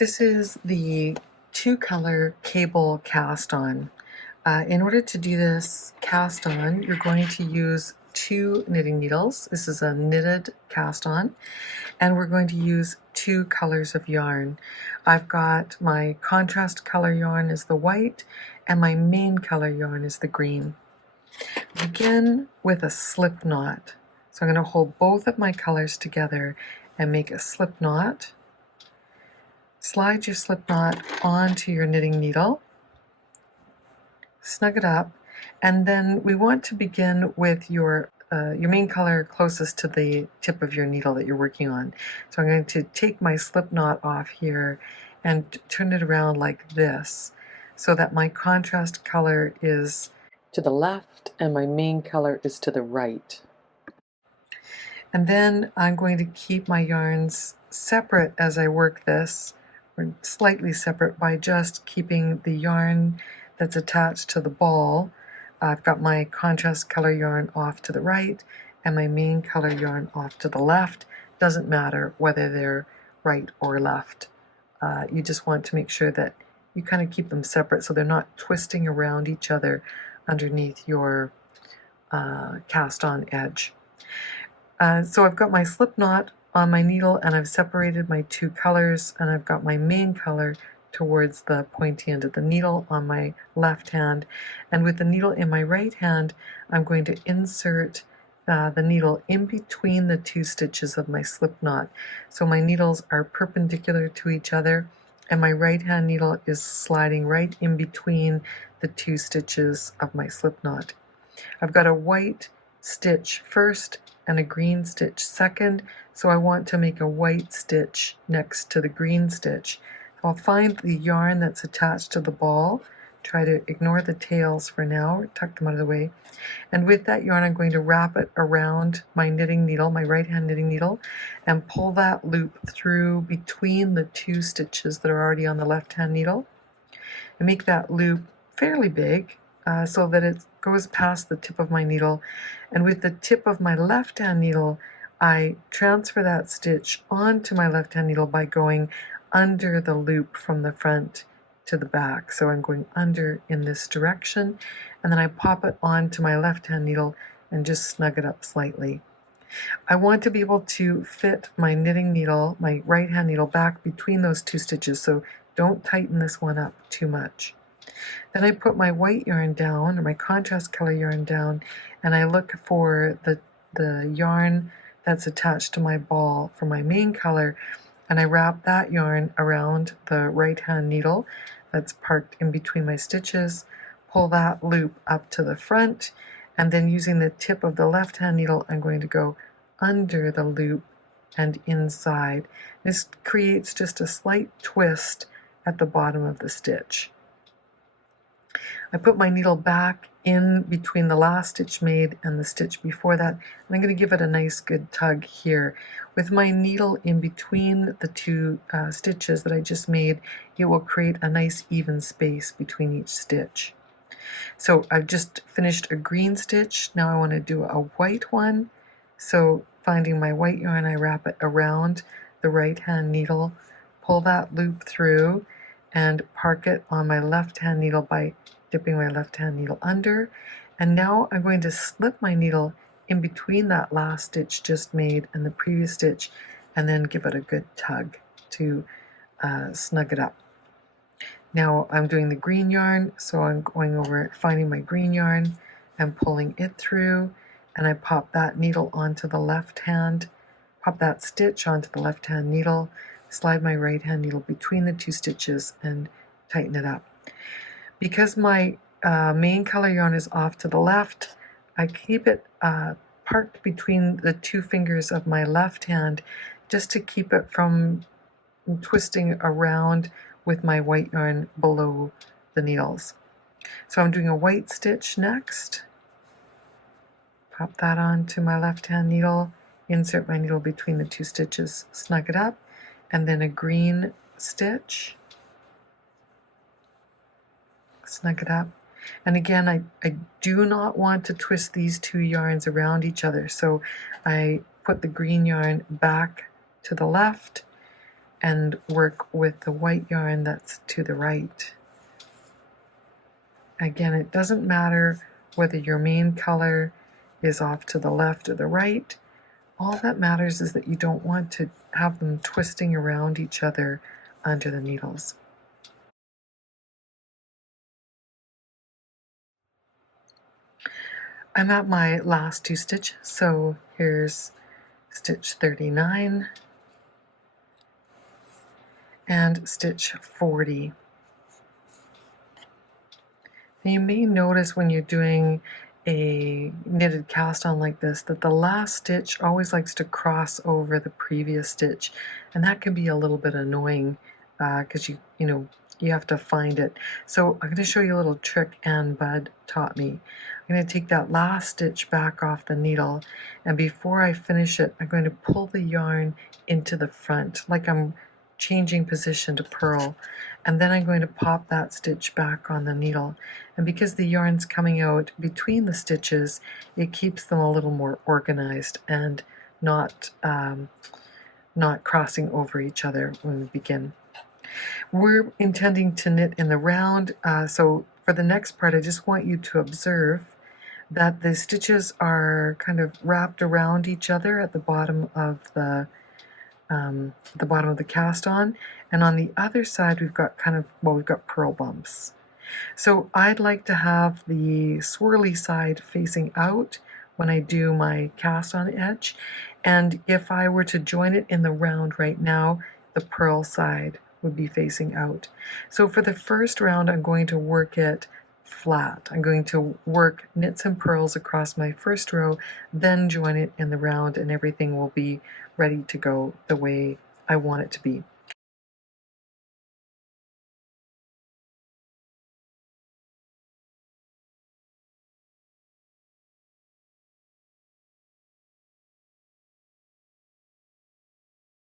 This is the two-color cable cast on. In order to do this cast on, you're going to use two knitting needles. This is a knitted cast on, and we're going to use two colors of yarn. I've got my contrast color yarn is the white, and my main color yarn is the green. Begin with a slip knot. So I'm going to hold both of my colors together and make a slip knot. Slide your slip knot onto your knitting needle, snug it up, and then we want to begin with your main color closest to the tip of your needle that you're working on. So I'm going to take my slip knot off here and turn it around like this so that my contrast color is to the left and my main color is to the right. And then I'm going to keep my yarns separate as I work this, or slightly separate, by just keeping the yarn that's attached to the ball. I've got my contrast color yarn off to the right and my main color yarn off to the left. Doesn't matter whether they're right or left. You just want to make sure that you kind of keep them separate so they're not twisting around each other underneath your cast on edge. So I've got my slip knot on my needle and I've separated my two colors, and I've got my main color towards the pointy end of the needle on my left hand, and with the needle in my right hand I'm going to insert the needle in between the two stitches of my slip knot. So my needles are perpendicular to each other and my right hand needle is sliding right in between the two stitches of my slip knot. I've got a white stitch first and a green stitch second, so I want to make a white stitch next to the green stitch. I'll find the yarn that's attached to the ball, try to ignore the tails for now, tuck them out of the way, and with that yarn I'm going to wrap it around my knitting needle, my right hand knitting needle, and pull that loop through between the two stitches that are already on the left hand needle, and make that loop fairly big, so that it goes past the tip of my needle, and with the tip of my left hand needle I transfer that stitch onto my left hand needle by going under the loop from the front to the back. So I'm going under in this direction, and then I pop it onto my left hand needle and just snug it up slightly. I want to be able to fit my knitting needle, my right hand needle, back between those two stitches, so don't tighten this one up too much. Then I put my white yarn down, or my contrast color yarn down, and I look for the yarn that's attached to my ball for my main color, and I wrap that yarn around the right hand needle that's parked in between my stitches, pull that loop up to the front, and then using the tip of the left hand needle I'm going to go under the loop and inside. This creates just a slight twist at the bottom of the stitch. I put my needle back in between the last stitch made and the stitch before that, and I'm going to give it a nice good tug here. With my needle in between the two stitches that I just made, it will create a nice even space between each stitch. So I've just finished a green stitch, now I want to do a white one. So finding my white yarn, I wrap it around the right hand needle, pull that loop through, and park it on my left hand needle by dipping my left hand needle under, and now I'm going to slip my needle in between that last stitch just made and the previous stitch, and then give it a good tug to snug it up. Now I'm doing the green yarn, so I'm going over finding my green yarn and pulling it through, and I pop that needle onto the left hand, pop that stitch onto the left hand needle, slide my right hand needle between the two stitches and tighten it up. Because my main color yarn is off to the left, I keep it parked between the two fingers of my left hand just to keep it from twisting around with my white yarn below the needles. So I'm doing a white stitch next, pop that onto my left hand needle, insert my needle between the two stitches, snug it up, and then a green stitch, snug it up. And again, I do not want to twist these two yarns around each other, so I put the green yarn back to the left and work with the white yarn that's to the right. Again, it doesn't matter whether your main color is off to the left or the right. All that matters is that you don't want to have them twisting around each other under the needles. I'm at my last 2 stitches, so here's stitch 39 and stitch 40. Now you may notice when you're doing a knitted cast on like this that the last stitch always likes to cross over the previous stitch, and that can be a little bit annoying because you have to find it. So I'm going to show you a little trick Ann Budd taught me. I'm going to take that last stitch back off the needle, and before I finish it I'm going to pull the yarn into the front like I'm changing position to purl, and then I'm going to pop that stitch back on the needle. And because the yarn's coming out between the stitches, it keeps them a little more organized and not crossing over each other when we begin. We're intending to knit in the round, so for the next part I just want you to observe that the stitches are kind of wrapped around each other at the bottom of the cast on, and on the other side we've got we've got purl bumps. So I'd like to have the swirly side facing out when I do my cast on edge, and if I were to join it in the round right now, the purl side would be facing out. So for the first round I'm going to work it flat. I'm going to work knits and purls across my first row, then join it in the round, and everything will be ready to go the way I want it to be.